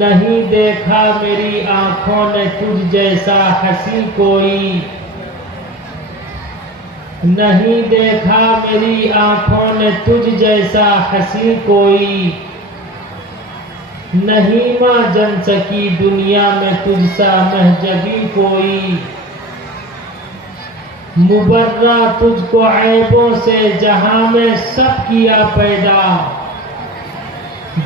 नहीं देखा मेरी आँखों ने तुझ जैसा हंसी कोई नहीं देखा मेरी आँखों ने तुझ जैसा हंसी कोई नहीं माँ जन सकी दुनिया में तुझसा महजबी कोई मुबर्रा तुझको ऐबों से जहां में सब किया पैदा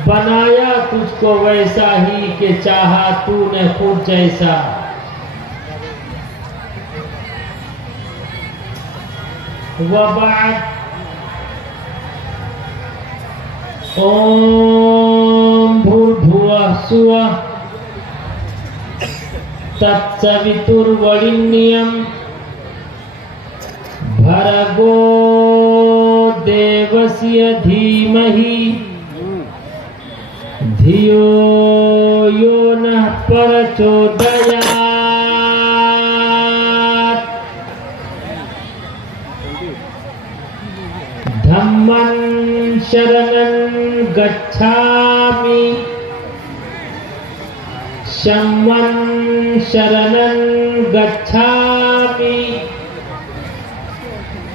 बनाया तुझको वैसा ही कि चाहा तूने खुद जैसा वबाद ओम भूर्भुवः स्वः तत्सवितुर्वरेण्यं भर्गो देवस्य धीमहि धियो यो नः प्रचोदयात् धम्मं शरणं गच्छामि शम्मं शरणं गच्छामि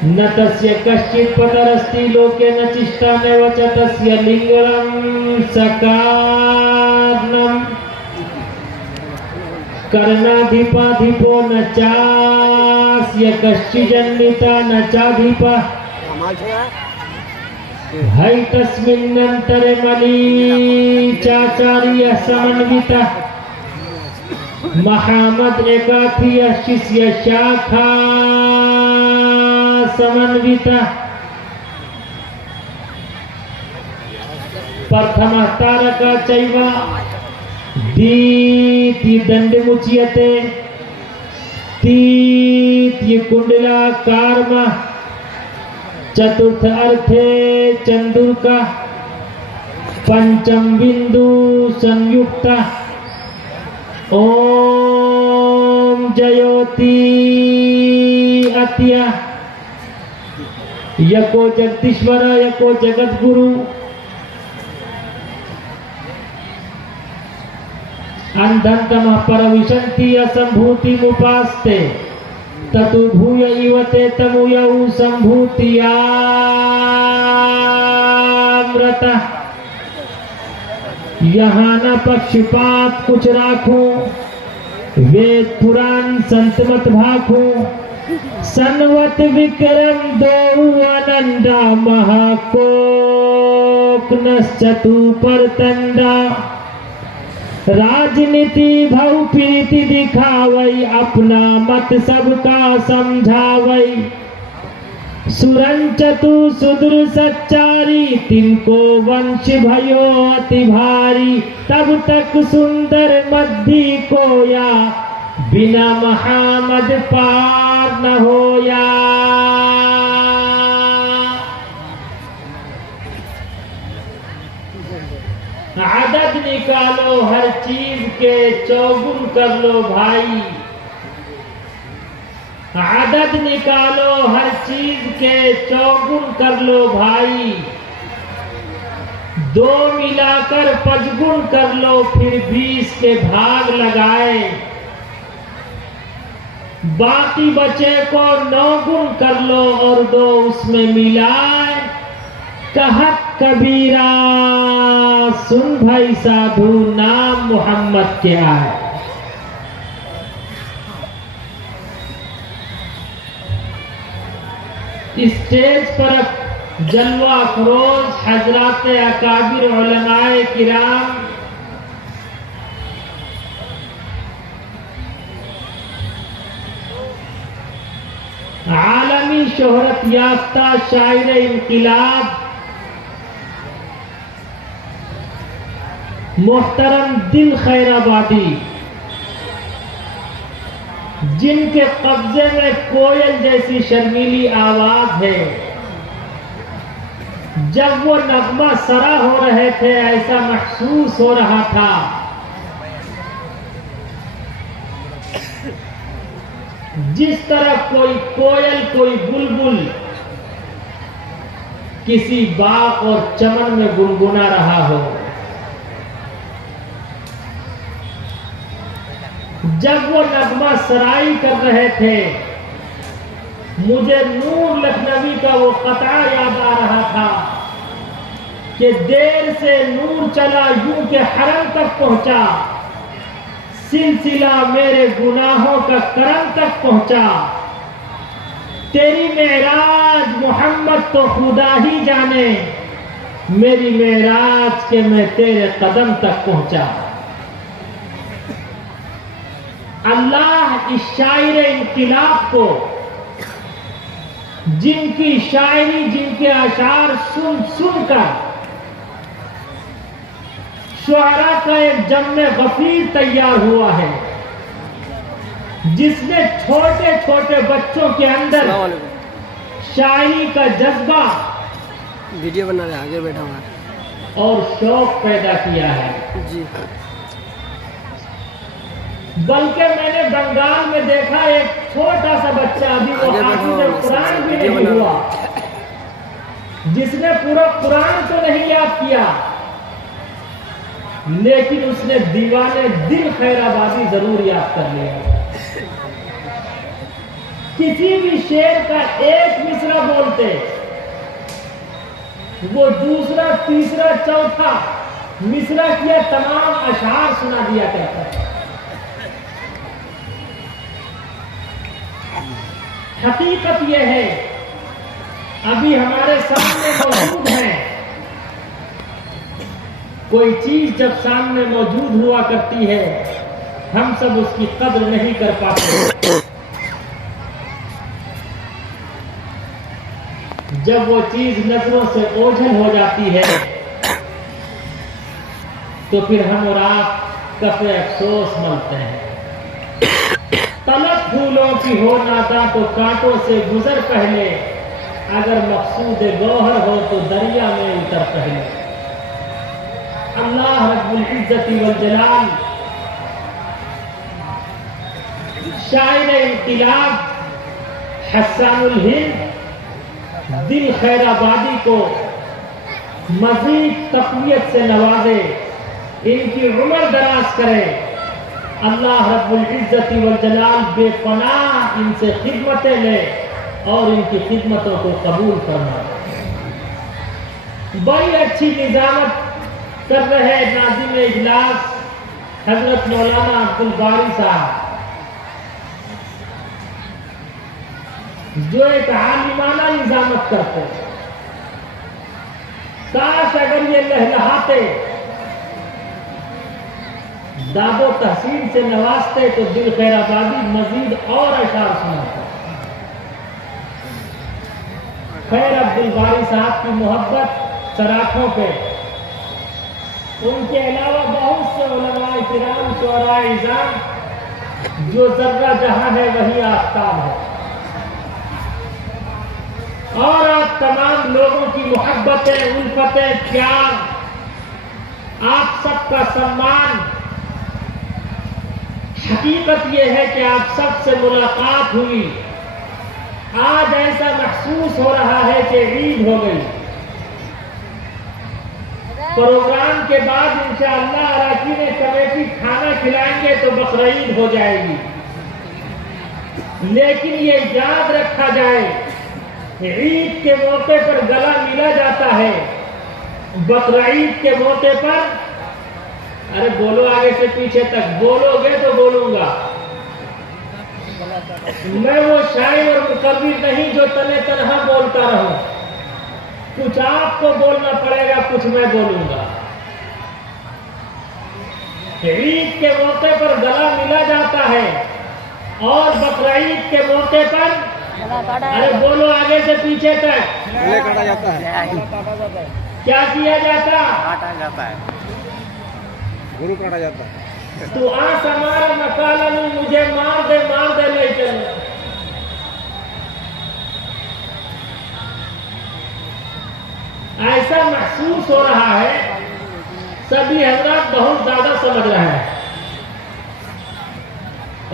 न तस्य कश्चित् पतरस्ति लोके न चिष्टामेव च तस्य लिङ्गं सकार्णं कर्णाधिपाधिपो न चास्य कश्चिदन्विता न चाधिपः हैतस्मिन्नन्तरे मलीचाचार्यः समन्वितः महामद एकाथियः शिष्य शाखा समन्वितः प्रथमः तारका चैव दीप्ति दण्डमुच्यते तीत्य कुण्डलाकारः चतुर्थ अर्थे चंदुर्का का, 5 बिंदु संयुक्त ओम जयोति अत्य यको जगदीश्वर यको जगद्गुरु अंधंतम परविशन्ति असंभूति मुपास्ते ततु भूय इवते तमुयौ संभूतियामृत। यहाँ न पक्षपात कुछ राखो, वेद पुराण संत मत भाखो, सनवत विक्रम दो अनंदा महाकोक नश्चतु परतंडा। राजनीति भव प्रीति दिखावई, अपना मत सबका समझावई। सुरंचतु सुदृढ़ सच्चारी, तिनको वंश भयो अति भारी। तब तक सुंदर मध्य कोया, बिना महामद पार न होया। आदत निकालो हर चीज के, चौगुन कर लो भाई। आदत निकालो हर चीज के, चौगुन कर लो भाई। दो मिलाकर पचगुन कर लो, फिर 20 के भाग लगाए। बाकी बचे को 9 गुण कर लो और 2 उसमें मिलाए। कहत कबीरा सुन भाई साधु, नाम मोहम्मद क्या है। स्टेज पर जलवा अफरोज हजरात अकाबिर उलमाए किराम, आलमी शोहरत याफ्ता शायर इनकिलाब मोहतरम दिल खैराबादी, जिनके कब्जे में कोयल जैसी शर्मीली आवाज है। जब वो नगमा सरा हो रहे थे, ऐसा महसूस हो रहा था जिस तरह कोई कोयल, कोई बुलबुल किसी बाग और चमन में गुनगुना रहा हो। जब वो नगमा सराई कर रहे थे, मुझे नूर लखनवी का वो कता याद आ रहा था कि देर से नूर चला यूं के हरम तक पहुंचा, सिलसिला मेरे गुनाहों का करम तक पहुंचा। तेरी मेराज मोहम्मद तो खुदा ही जाने, मेरी मेराज के मैं तेरे कदम तक पहुंचा। अल्लाह इस शायर इनकिलाब को, जिनकी शायरी, जिनके अशार सुन सुनकर शुअरा का एक जम्मे गफीर तैयार हुआ है, जिसने छोटे छोटे बच्चों के अंदर शायरी का जज्बा, वीडियो बना रहे आगे बैठा हुआ और शौक पैदा किया है जी। बल्कि मैंने बंगाल में देखा एक छोटा सा बच्चा, अभी वो हाफिज़ कुरान भी नहीं हुआ, जिसने पूरा कुरान तो नहीं याद किया, लेकिन उसने दीवाने दिल खैराबादी जरूर याद कर लिया। किसी भी शेर का एक मिसरा बोलते, वो दूसरा, तीसरा, चौथा मिसरा किया तमाम अशार सुना दिया करता है। हकीकत यह है, अभी हमारे सामने मौजूद है। कोई चीज जब सामने मौजूद हुआ करती है, हम सब उसकी कद्र नहीं कर पाते। जब वो चीज नजरों से ओझल हो जाती है, तो फिर हम और आप कफे अफसोस मलते हैं। तलब फूलों की हो नाता तो कांटों से गुजर पहले, अगर मकसूद गौहर हो तो दरिया में उतर पहले। अल्लाह रब्बुल इज्जति वल जलाल शायर इनकलाब हस्सानुल हिंद दिल खैराबादी को मजीद तक़वियत से नवाजे, इनकी उम्र दराज करे। अल्लाह रब्बुल इज़्ज़ति वल जलाल बेपनाह इनसे खिदमतें ले और इनकी खिदमतों को कबूल करना। बड़ी अच्छी निजामत कर रहे नाज़िम इजलास हजरत मौलाना अब्दुल बारी साहब, जो एक आलिमाना निजामत करते। काश अगर ये लहलहाते, दादो तहसीन से नवाजते तो दिल खैराबादी मजीद और अशार सुनाता। खैर अब्दुल बारी साहब की मोहब्बत सराखों पे, उनके अलावा बहुत से उलमाए किराम शुअराए इज़ाम, जो जर्रा जहां है वही आफ्ताब है। और आप तमाम लोगों की मोहब्बतें, उल्फतें, प्यार, आप सबका सम्मान। हकीकत यह है कि आप सबसे मुलाकात हुई, आज ऐसा महसूस हो रहा है कि ईद हो गई। प्रोग्राम के बाद इंशाअल्लाह अरकान कमेटी खाना खिलाएंगे तो बकरीद हो जाएगी। लेकिन ये याद रखा जाए, ईद के मौके पर गला मिला जाता है, बकरीद के मौके पर, अरे बोलो आगे से पीछे तक, बोलोगे तो बोलूंगा। मैं वो शायर और मुकव्विर नहीं जो तने तनहा बोलता रहूं, कुछ आपको बोलना पड़ेगा, कुछ मैं बोलूंगा। ईद के मौके पर गला मिला जाता है और बकरीद के मौके पर, अरे बोलो आगे से पीछे तक, गले काटा जाता है। क्या किया जाता? काटा जाता है, गुरु काटा जाता है। तू आस हमारा नकाला नहीं, मुझे मार दे ले चल। ऐसा महसूस हो रहा है, सभी हजरात बहुत ज्यादा समझ रहे हैं।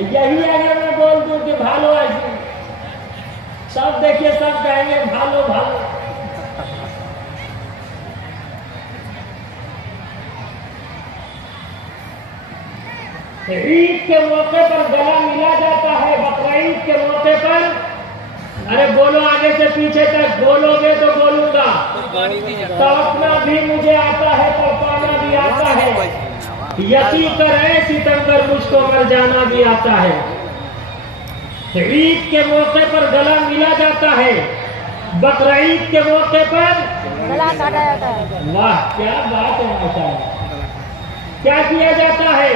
यही अगर मैं बोल दूं कि भालो ऐसे, सब देखिए सब कहेंगे भालो भालो। ईद के मौके पर गला मिला जाता है, बकरीद के मौके पर, अरे बोलो आगे से पीछे तक, बोलोगे तो बोलूंगा। तड़पना भी मुझे आता है, तड़पाना भी आता है, यकी करे सितमगर मुझको मर जाना भी आता है। ईद के मौके पर गला मिला जाता है, बकरीद के मौके पर गला काटा जाता है। वाह क्या बात है माशाअल्लाह। क्या किया जाता है?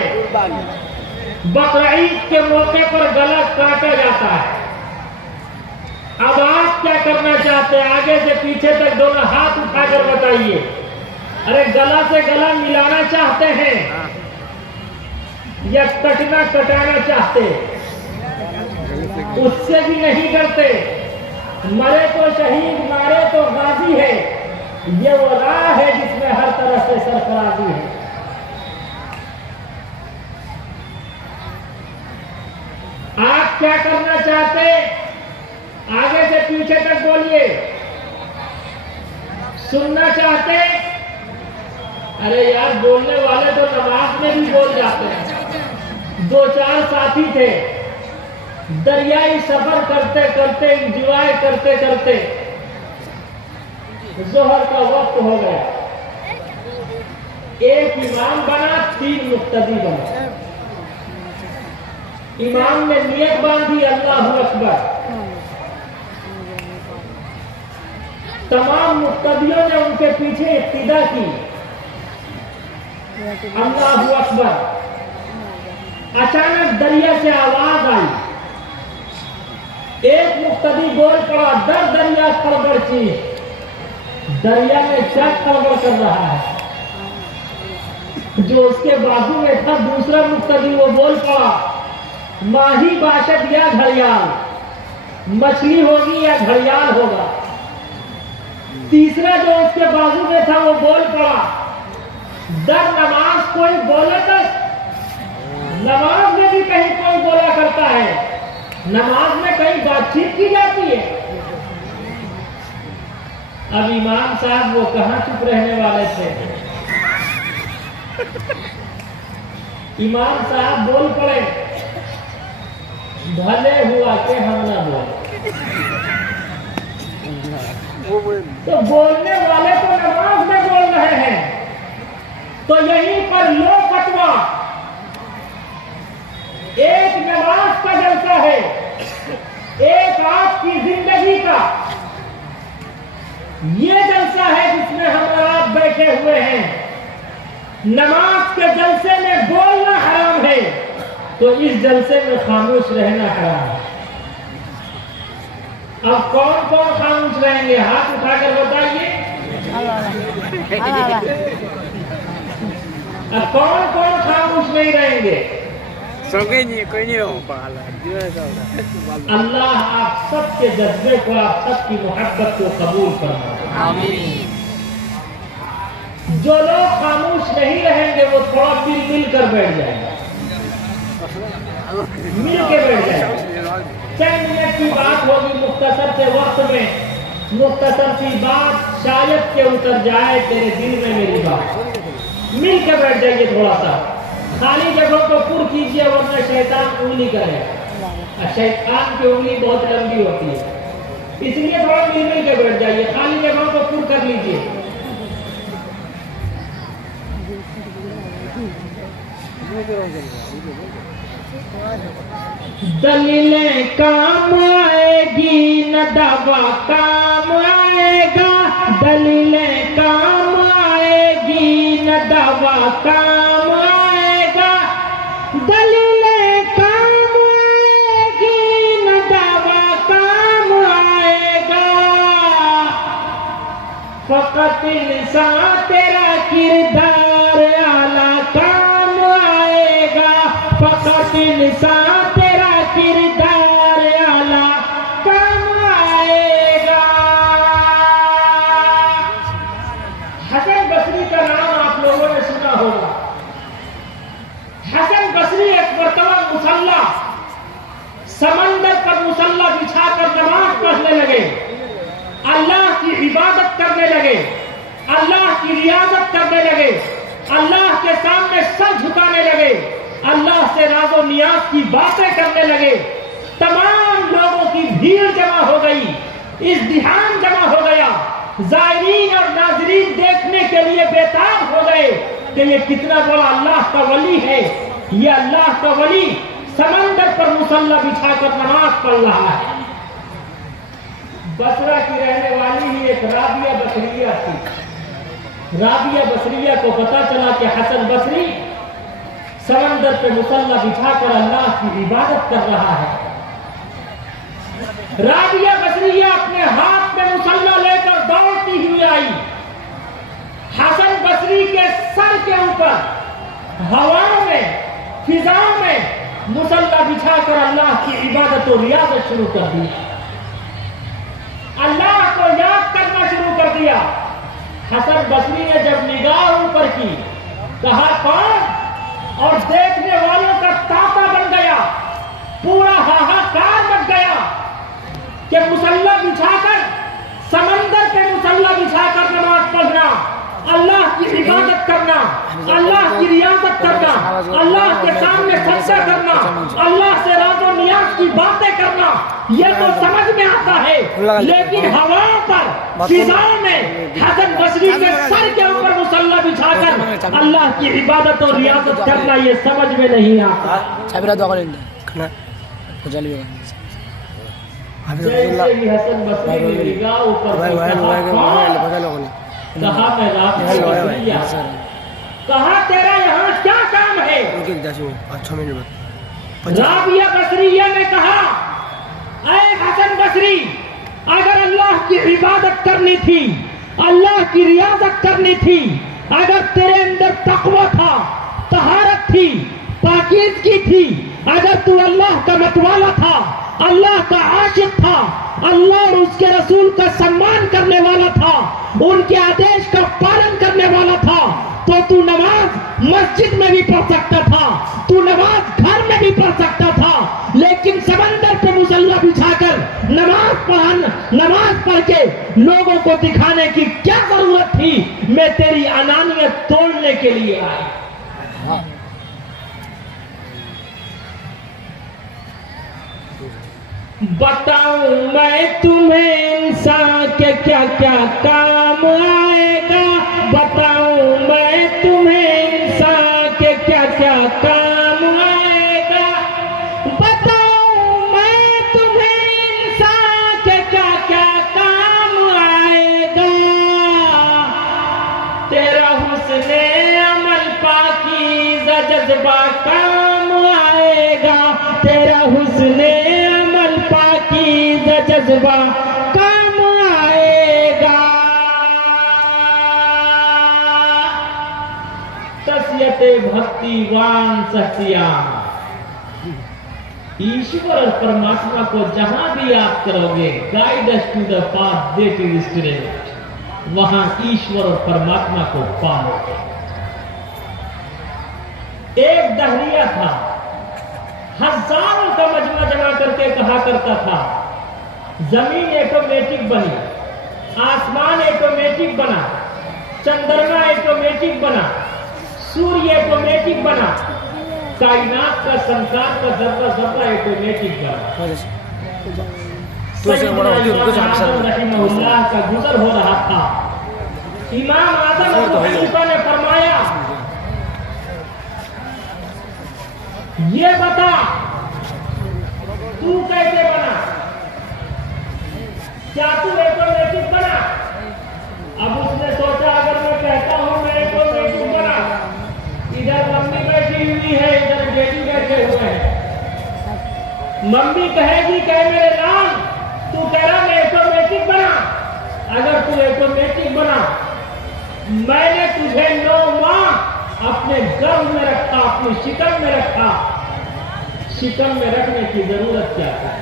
बकरीद के मौके पर गला काटा जाता है। अब आप क्या करना चाहते हैं? आगे से पीछे तक दोनों हाथ उठाकर बताइए। अरे गला से गला मिलाना चाहते हैं या कटाना चाहते? उससे भी नहीं करते। मरे तो शहीद, मारे तो गाजी है, ये वो राह है जिसमें हर तरह से सरफराजी है। आप क्या करना चाहते? आगे से पीछे तक बोलिए। सुनना चाहते? अरे यार बोलने वाले तो नमाज में भी बोल जाते हैं। दो चार साथी थे, दरियाई सफर करते करते, एंजॉय करते करते जोहर का वक्त हो गया। एक इमाम बना, 3 मुक्तदी बने। इमाम ने नियत बांधी अल्लाहु अकबर, तमाम मुक्तदियों ने उनके पीछे इक्तिदा की, अल्लाहु अकबर। अचानक दरिया से आवाज आई, एक मुक्तदी बोल पड़ा, दर दरिया खड़बड़ चीज। दरिया में क्या खड़बड़ कर रहा है? जो उसके बाजू में था दूसरा मुक्तदी, वो बोल पड़ा, माही बाशत या घड़ियाल, मछली होगी या घड़ियाल होगा। तीसरा जो उसके बाजू में था वो बोल पड़ा, दर नमाज कोई बोले तो, नमाज में भी कहीं कोई बोला करता है, नमाज में कहीं बातचीत की जाती है? अब इमाम साहब वो कहाँ चुप रहने वाले थे, इमाम साहब बोल पड़े, भले हुआ कि हम ना बोले। तो बोलने वाले तो नमाज में बोल रहे हैं, तो यहीं पर लो फतवा, एक नमाज का जलसा है, एक आपकी जिंदगी का ये जलसा है जिसमें हम और आप बैठे हुए हैं। नमाज के जलसे में बोलना हराम है, तो इस जलसे में खामोश रहना हराम है। अब कौन कौन खामोश रहेंगे, हाथ उठाकर बताइए। अब कौन कौन खामोश नहीं रहेंगे? कोई नहीं हो पाला। अल्लाह आप सबके जज्बे को, आप सबकी मोहब्बत को कबूल फरमाए। आमीन। जो लोग खामोश नहीं रहेंगे वो थोड़ा मिल कर बैठ जाएंगे, मिल के बैठ जाएंगे। चंद मिनट की बात होगी, मुख्तसर से वक्त में मुख्तसर सी बात शायद के उतर जाए तेरे दिल में मेरी बात। मिल के बैठ जाइए, थोड़ा सा खाली जगहों को पुर कीजिए, वरना शैतान उंगली करेगा। शैतान की उंगली बहुत लंबी होती है, इसलिए थोड़ा मिल के बैठ जाइए, खाली जगहों को पुर कर लीजिए। दलीलें काम आएगी न दवा काम आएगा, दलीलें काम आएगी न दवा काम आएगा, दलीलें काम आएगी न दवा काम आएगा। फकत इंसान तेरा किरदार आला काम आएगा, फकत इंसान तेरा किरदार आला काम आएगा। हसन बसरी का नाम आप लोगों ने सुना होगा। हसन बसरी एक मर्तबा मुसल्ला, समंदर पर मुसल्ला बिछाकर नमाज पढ़ने लगे, अल्लाह की इबादत करने लगे, अल्लाह की रियाजत करने लगे, अल्लाह के सामने सर झुकाने लगे, अल्लाह से राज़ो नियाज की बातें करने लगे। तमाम लोगों की भीड़ जमा हो गई, इज़्दिहाम जमा हो गया, ज़ायरीन और नाज़रीन देखने के लिए बेताब हो गए कि ये कितना बड़ा अल्लाह का वली है। ये अल्लाह का वली समंदर पर मुसल्ला बिछाकर नमाज पढ़ रहा है। बसरा की रहने वाली ही एक राबिया बसरिया थी। राबिया बसरिया को पता चला कि हसन बसरी समंदर पे मुसल्ला बिछाकर अल्लाह की इबादत कर रहा है। राबिया बसरिया अपने हाथ में मुसल्ला लेकर दौड़ती हुई आई। हसन बसरी के सर के ऊपर हवाओं में, फिजाओं में मुसल्ला बिछाकर अल्लाह की इबादत और रियाजत शुरू कर दी, अल्लाह को याद करना शुरू कर दिया। हसन बसरी ने जब निगाह ऊपर की, कहा कौन, और देखने वालों का तांता बन गया, पूरा हाहाकार मच गया कि मुसल्ला बिछाकर, समंदर पे मुसल्ला बिछाकर नमाज पढ़ना, अल्लाह की इबादत करना, अल्लाह की रियाजत करना, अल्लाह के सामने सजदा करना, अल्लाह से राज़ो नियाज की बातें करना, ये तो समझ में आता है, लेकिन हवाओं पर, फिजाओं में हसन बसरी के सर के ऊपर मुसल्ला बिछाकर अल्लाह की इबादत और रियाजत करना ये समझ में नहीं आता। जैसे ही हसन बसरी की निगाह ऊपर कहा मैं कहा तेरा यहाँ क्या काम है? राबिया बसरिया ने कहा, ऐ हसन बसरी, अगर अल्लाह की इबादत करनी थी, अल्लाह की रियाजत करनी थी, अगर तेरे अंदर तक़वा था, तहारत थी, पाकीज़गी थी, अगर तू अल्लाह का मतवाला था, अल्लाह का आशिक था, अल्लाह और उसके रसूल का सम्मान करने वाला था, उनके आदेश का पालन करने वाला था, तो तू नमाज मस्जिद में भी पढ़ सकता था, तू नमाज घर में भी पढ़ सकता था, लेकिन समंदर पे बताऊं मैं तुम्हें इंसान के क्या क्या काम आएगा, बताऊं मैं तुम्हें इंसान के क्या क्या काम आएगा, बताऊं मैं तुम्हें इंसान के क्या क्या काम आएगा। तेरा हुस्ने अमल पाकीज़ा जज्बा काम आएगा, तेरा हुस्ने जज्बा काम आएगा। तस्यते भक्तिवान सत्या। ईश्वर और परमात्मा को जहां भी आप करोगे, guide us to the path that is straight, वहां ईश्वर और परमात्मा को पाओगे। एक दहरिया था, हजारों का मजमा जमा करके कहा करता था, जमीन ऑटोमेटिक बनी, आसमान ऑटोमेटिक बना, चंद्रमा ऑटोमेटिक बना, सूर्य ऑटोमेटिक बना, कायनात का संसार का जर्रा जर्रा ऑटोमेटिक बना। रहीमहुल्लाह का गुजर हो रहा था। इमाम आदम अबू हनीफा ने फरमाया, ये बता तू कैसे बना, क्या तू ऑटोमेटिक बना? अब उसने सोचा अगर मैं कहता हूं मैं ऑटोमेटिक बना, इधर मम्मी बैठी हुई है, इधर बेटी बैठे हुए हैं, मम्मी कहेगी कह मेरे लाल तू कह रहा मैं ऑटोमेटिक बना, अगर तू ऑटोमेटिक बना, मैंने तुझे 9 माह अपने गर्भ में रखा, अपनी शिकम में रखा, शिकम में रखने की जरूरत क्या है?